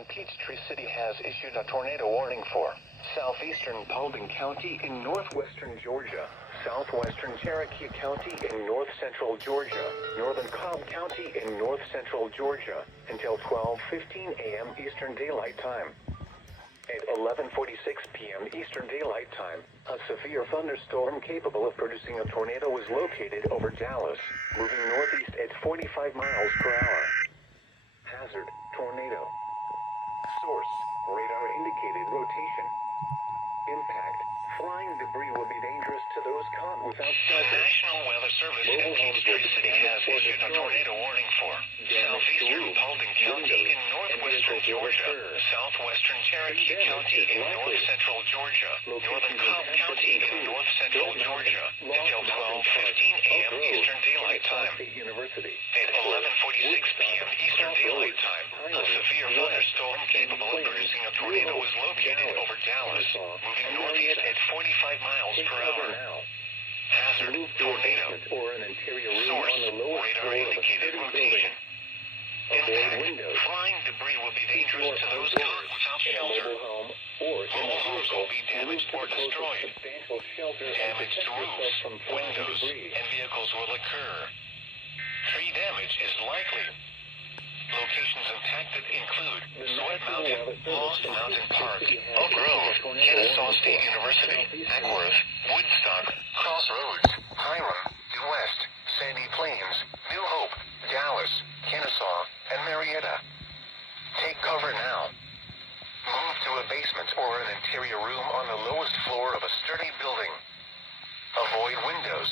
and Peachtree City has issued a tornado warning for southeastern Paulding County in northwestern Georgia, southwestern Cherokee County in north-central Georgia, northern Cobb County in north-central Georgia, until 12:15 a.m. Eastern Daylight Time. At 11:46 p.m. Eastern Daylight Time, a severe thunderstorm capable of producing a tornado was located over Dallas, moving northeast at 45 miles per hour. Hazard, tornado. Source, radar indicated rotation. Impact, flying debris will be dangerous to those caught without shelter. The National Weather Service in Peachtree City has issued a tornado warning for southeastern Paulding County in northwestern Georgia, southwestern Cherokee County in north-central Georgia, northern Cobb County in north-central Georgia, until 12:15 a.m. Eastern Daylight Time. At 11:46 p.m. Eastern Daylight Time, a severe thunderstorm capable of producing a tornado was located over Dallas, moving northeast at 45 miles per hour. Hazard, tornado. Source, radar indicated rotation. Impact, flying debris will be dangerous to those caught without shelter. Mobile homes will be damaged or destroyed. Damage to roofs, windows, and vehicles will occur. Tree damage is likely. Locations impacted include Sweat Mountain, Lost Mountain Park, Oak Grove, Kennesaw State University, Ackworth, Woodstock, Crossroads, Hiram, West, Sandy Plains, New Hope, Dallas, Kennesaw, and Marietta. Take cover now. Move to a basement or an interior room on the lowest floor of a sturdy building. Avoid windows.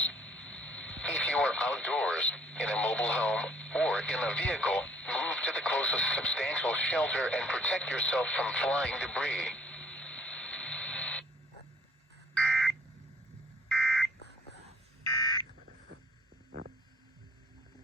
If you are outdoors, in a mobile home, or in a vehicle, move to the closest substantial shelter and protect yourself from flying debris.